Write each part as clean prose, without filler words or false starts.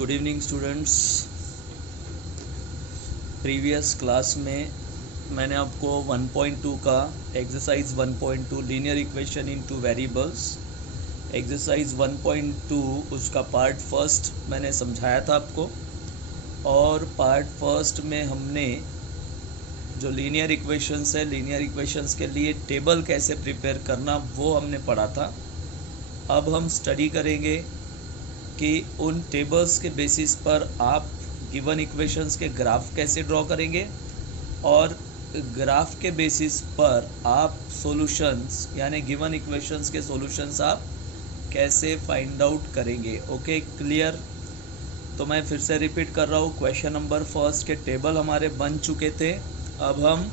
Good evening students. Previous class में मैंने आपको 1.2 का exercise 1.2 linear equation in two variables exercise 1.2 उसका पार्ट फर्स्ट मैंने समझाया था आपको। और पार्ट फर्स्ट में हमने जो लीनियर इक्वेशंस है, लीनियर इक्वेशंस के लिए टेबल कैसे प्रिपेयर करना वो हमने पढ़ा था। अब हम स्टडी करेंगे कि उन टेबल्स के बेसिस पर आप गिवन इक्वेशंस के ग्राफ कैसे ड्रॉ करेंगे और ग्राफ के बेसिस पर आप सॉल्यूशंस यानी गिवन इक्वेशंस के सॉल्यूशंस आप कैसे फाइंड आउट करेंगे। Okay, clear. तो मैं फिर से रिपीट कर रहा हूँ, क्वेश्चन नंबर फर्स्ट के टेबल हमारे बन चुके थे। अब हम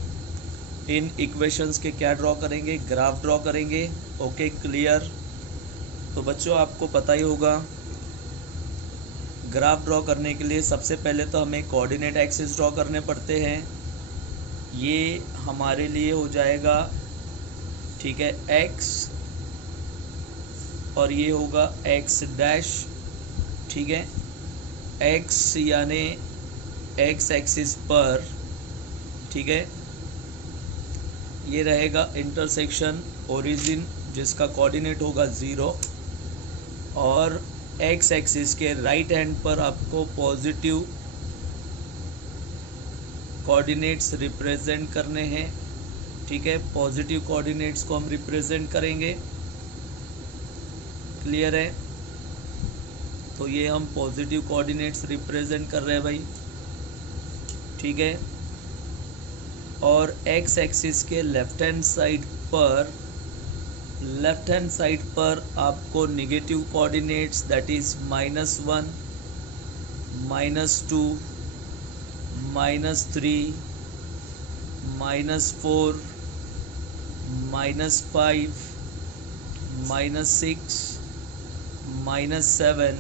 इन इक्वेशंस के क्या ड्रॉ करेंगे, ग्राफ ड्रॉ करेंगे। Okay, clear. तो बच्चों आपको पता ही होगा, ग्राफ ड्रॉ करने के लिए सबसे पहले तो हमें कोऑर्डिनेट एक्सिस ड्रॉ करने पड़ते हैं। ये हमारे लिए हो जाएगा, ठीक है, x और ये होगा x डैश, ठीक है। x यानी x एक्सिस पर, ठीक है, ये रहेगा इंटरसेक्शन ओरिजिन जिसका कोऑर्डिनेट होगा 0 और एक्स एक्सिस के राइट हैंड पर आपको पॉजिटिव कोऑर्डिनेट्स रिप्रेजेंट करने हैं, ठीक है। पॉजिटिव कोऑर्डिनेट्स को हम रिप्रेजेंट करेंगे, क्लियर है। तो ये हम पॉजिटिव कोऑर्डिनेट्स रिप्रेजेंट कर रहे हैं भाई, ठीक है। और एक्स एक्सिस के लेफ्ट हैंड साइड पर आपको negative coordinates that is -1, -2, -3, -4, -5, -6, -7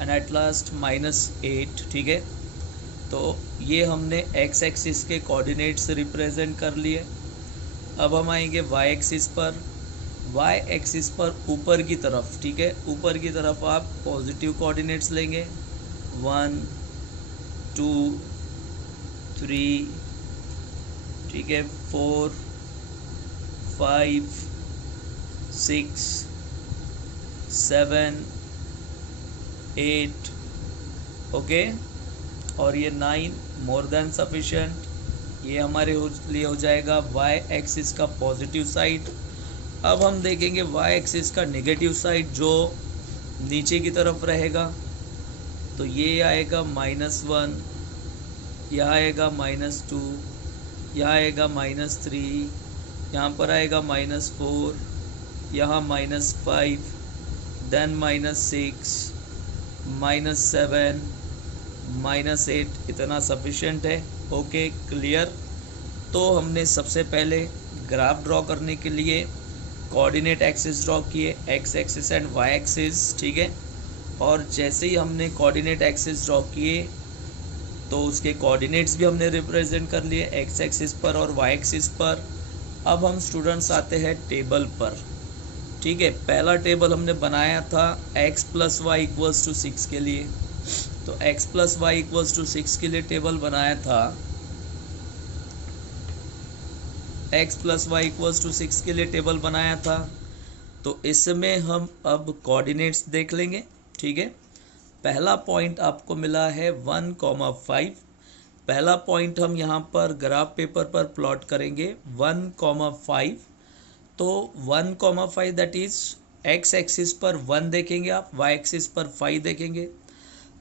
and at last -8, ठीक है। तो ये हमने एक्स एक्सिस के कोऑर्डिनेट्स रिप्रेजेंट कर लिए। अब हम आएंगे वाई एक्सिस पर। वाई एक्सिस पर ऊपर की तरफ, ठीक है, ऊपर की तरफ आप पॉजिटिव कोऑर्डिनेट्स लेंगे 1, 2, 3, ठीक है, 4, 5, 6, 7, 8, ओके। और ये 9 मोर देन सफिशिएंट। ये हमारे लिए हो जाएगा वाई एक्सिस का पॉजिटिव साइड। अब हम देखेंगे वाई एक्सिस का नेगेटिव साइड जो नीचे की तरफ रहेगा। तो ये आएगा -1, यहाँ आएगा -2, यहाँ आएगा -3, यहाँ पर आएगा -4, यहाँ -5, देन -6, -7, -8। इतना सफिशिएंट है। Okay, clear. तो हमने सबसे पहले ग्राफ ड्रॉ करने के लिए कोऑर्डिनेट एक्सिस ड्रॉ किए, X axis and Y axis, ठीक है। और जैसे ही हमने कोऑर्डिनेट एक्सिस ड्रॉ किए तो उसके कोऑर्डिनेट्स भी हमने रिप्रेजेंट कर लिए एक्स एक्सिस पर और वाई एक्सिस पर। अब हम स्टूडेंट्स आते हैं टेबल पर, ठीक है। पहला टेबल हमने बनाया था x + y = 6 के लिए। तो x + y = 6 के लिए टेबल बनाया था, x + y = 6 के लिए टेबल बनाया था। तो इसमें हम अब कोऑर्डिनेट्स देख लेंगे, ठीक है। पहला पॉइंट आपको मिला है 1,5। पहला पॉइंट हम यहाँ पर ग्राफ पेपर पर प्लॉट करेंगे 1,5। तो 1,5 दैट इज एक्स एक्सिस पर 1 देखेंगे आप, वाई एक्सिस पर 5 देखेंगे।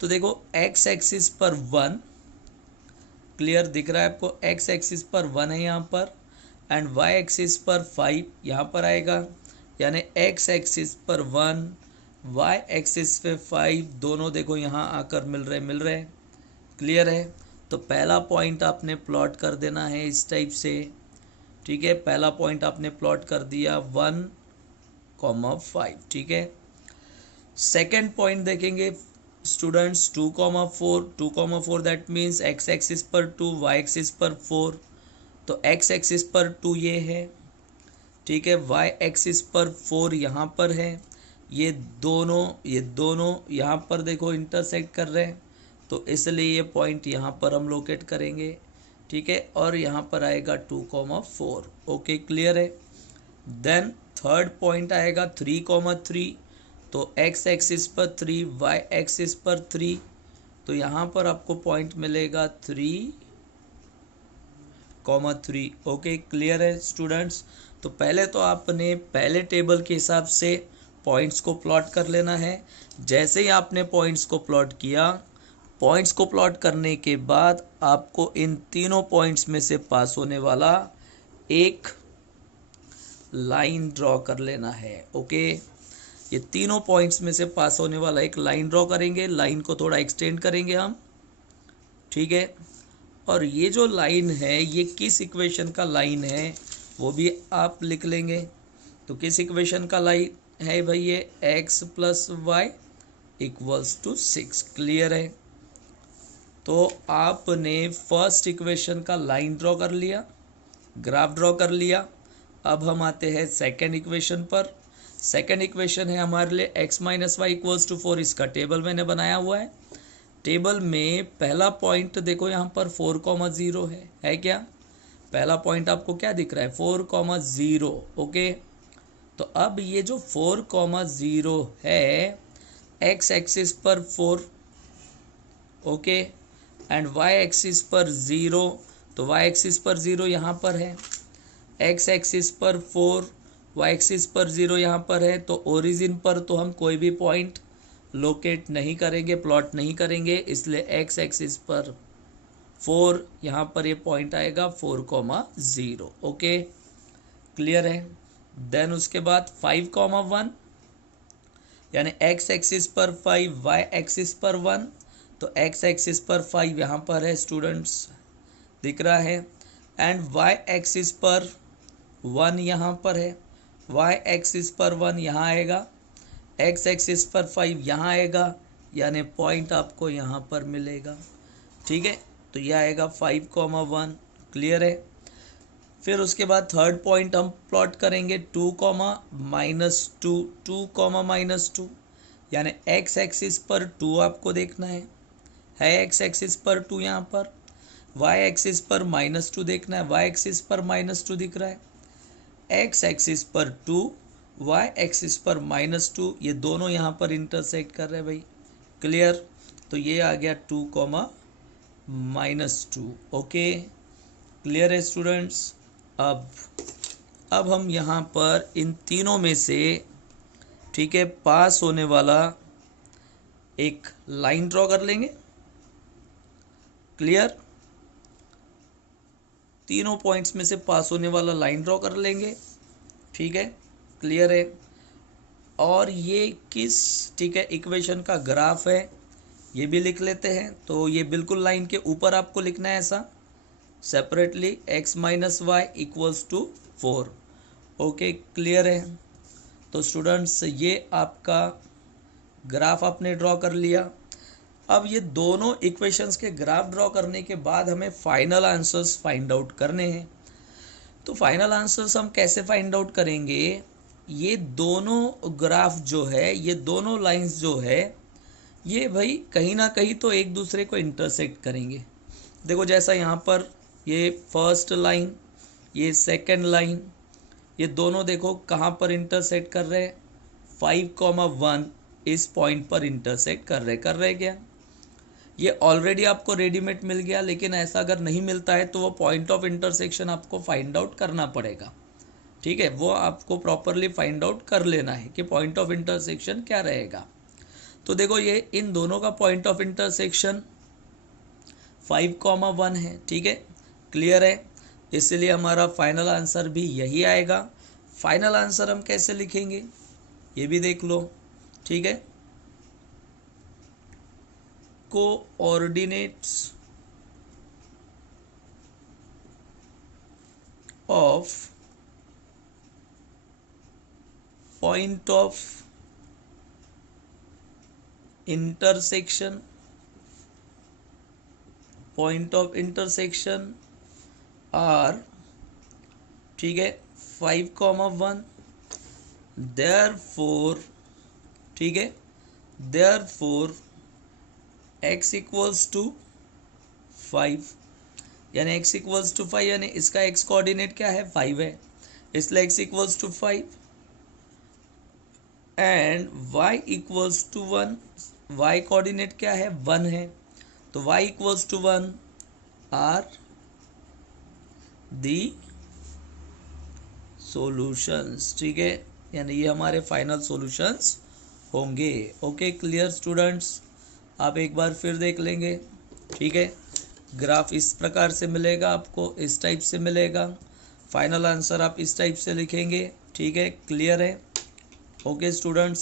तो देखो एक्स एक्सिस पर 1 क्लियर दिख रहा है आपको, एक्स एक्सिस पर 1 है यहाँ पर एंड वाई एक्सिस पर 5 यहाँ पर आएगा। यानी एक्स एक्सिस पर 1, वाई एक्सिस पे 5, दोनों देखो यहाँ आकर मिल रहे, क्लियर है। तो पहला पॉइंट आपने प्लॉट कर देना है इस टाइप से, ठीक है। पहला पॉइंट आपने प्लॉट कर दिया 1,5, ठीक है। सेकेंड पॉइंट देखेंगे students 2,4 that means x axis पर 2, वाई एक्सिस पर 4। तो एक्स एक्सिस पर 2 ये है, ठीक है, वाई एक्सिस पर 4 यहाँ पर है। ये दोनों यहाँ पर देखो इंटरसेक्ट कर रहे हैं, तो इसलिए ये पॉइंट यहाँ पर हम लोकेट करेंगे, ठीक है। और यहाँ पर आएगा 2,4। ओके, क्लियर है। देन थर्ड पॉइंट आएगा 3,3, तो एक्स एक्सिस पर 3, वाई एक्सिस पर 3, तो यहाँ पर आपको पॉइंट मिलेगा 3,3। ओके, क्लियर है स्टूडेंट्स। तो पहले तो आपने पहले टेबल के हिसाब से पॉइंट्स को प्लॉट कर लेना है। जैसे ही आपने पॉइंट्स को प्लॉट किया, पॉइंट्स को प्लॉट करने के बाद आपको इन तीनों पॉइंट्स में से पास होने वाला एक लाइन ड्रॉ कर लेना है। ओके, ये तीनों पॉइंट्स में से पास होने वाला एक लाइन ड्रॉ करेंगे। लाइन को थोड़ा एक्सटेंड करेंगे हम, ठीक है। और ये जो लाइन है ये किस इक्वेशन का लाइन है वो भी आप लिख लेंगे। तो किस इक्वेशन का लाइन है भाई, ये x plus Y equals to 6। Clear है। तो आपने फर्स्ट इक्वेशन का लाइन ड्रॉ कर लिया, ग्राफ ड्रॉ कर लिया। अब हम आते हैं सेकेंड इक्वेशन पर। सेकेंड इक्वेशन है हमारे लिए x minus Y equals to 4। इसका टेबल मैंने बनाया हुआ है। टेबल में पहला पॉइंट देखो यहाँ पर 4,0 है क्या? पहला पॉइंट आपको क्या दिख रहा है? 4,0। ओके, तो अब ये जो 4,0 है x एक्सिस पर 4, ओके, एंड y एक्सिस पर 0, तो y एक्सिस पर 0 यहाँ पर है, x एक्सिस पर 4, y एक्सिस पर 0 यहाँ पर है। तो ओरिजिन पर तो हम कोई भी पॉइंट लोकेट नहीं करेंगे, प्लॉट नहीं करेंगे, इसलिए x एक्सिस पर 4 यहाँ पर ये पॉइंट आएगा 4,0। ओके, क्लियर है। देन उसके बाद 5,1, यानी x एक्सिस पर 5, y एक्सिस पर 1, तो x एक्सिस पर 5 यहाँ पर है स्टूडेंट्स, दिख रहा है, एंड y एक्सिस पर 1 यहाँ पर है, y एक्सिस पर 1 यहाँ आएगा, x एक्सिस पर 5 यहाँ आएगा, यानी पॉइंट आपको यहाँ पर मिलेगा, ठीक है। तो यह आएगा 5,1। क्लियर है। फिर उसके बाद थर्ड पॉइंट हम प्लॉट करेंगे 2,-2, 2,-2, यानी x एक्सिस पर 2 आपको देखना है x एक्सिस पर 2 यहाँ पर, y एक्सिस पर -2 देखना है, y एक्सिस पर -2 दिख रहा है, x एक्सिस पर 2, y एक्सिस पर -2, ये दोनों यहाँ पर इंटरसेक्ट कर रहे हैं भाई। क्लियर। तो ये आ गया 2,-2। ओके, क्लियर है स्टूडेंट्स। अब हम यहाँ पर इन तीनों में से, ठीक है, पास होने वाला एक लाइन ड्रॉ कर लेंगे। क्लियर, तीनों पॉइंट्स में से पास होने वाला लाइन ड्रॉ कर लेंगे, ठीक है, क्लियर है। और ये किस, ठीक है, इक्वेशन का ग्राफ है ये भी लिख लेते हैं। तो ये बिल्कुल लाइन के ऊपर आपको लिखना है ऐसा separately, x minus Y equals to 4। Okay, clear है। तो स्टूडेंट्स ये आपका ग्राफ आपने ड्रॉ कर लिया। अब ये दोनों इक्वेशंस के ग्राफ ड्रॉ करने के बाद हमें फाइनल आंसर्स फाइंड आउट करने हैं। तो फाइनल आंसर्स हम कैसे फाइंड आउट करेंगे? ये दोनों ग्राफ जो है, ये दोनों लाइंस जो है, ये भाई कहीं ना कहीं तो एक दूसरे को इंटरसेक्ट करेंगे। देखो जैसा यहाँ पर ये फर्स्ट लाइन, ये सेकंड लाइन, ये दोनों देखो कहाँ पर इंटरसेक्ट कर रहे हैं, 5,1 इस पॉइंट पर इंटरसेक्ट कर रहे क्या? ये ऑलरेडी आपको रेडीमेड मिल गया, लेकिन ऐसा अगर नहीं मिलता है तो वो पॉइंट ऑफ इंटरसेक्शन आपको फाइंड आउट करना पड़ेगा, ठीक है। वो आपको प्रॉपरली फाइंड आउट कर लेना है कि पॉइंट ऑफ इंटरसेक्शन क्या रहेगा। तो देखो ये इन दोनों का पॉइंट ऑफ इंटरसेक्शन 5,1 है, ठीक है, क्लियर है। इसलिए हमारा फाइनल आंसर भी यही आएगा। फाइनल आंसर हम कैसे लिखेंगे ये भी देख लो, ठीक है। Coordinates of point of intersection are, ठीक है, 5,1, देयरफॉर ठीक है। देयरफॉर x इक्वल्स टू 5, यानी x इक्वल्स टू 5, यानी इसका x कोऑर्डिनेट क्या है 5 है, इसलिए x equals to 5 and y equals to 1, y coordinate क्या है 1 है, तो y इक्वल्स टू 1 आर दी सॉल्यूशंस, ठीक है, यानी ये हमारे फाइनल सॉल्यूशंस होंगे। ओके क्लियर स्टूडेंट्स, आप एक बार फिर देख लेंगे, ठीक है। ग्राफ इस प्रकार से मिलेगा आपको, इस टाइप से मिलेगा, फाइनल आंसर आप इस टाइप से लिखेंगे, ठीक है। क्लियर है? Okay students.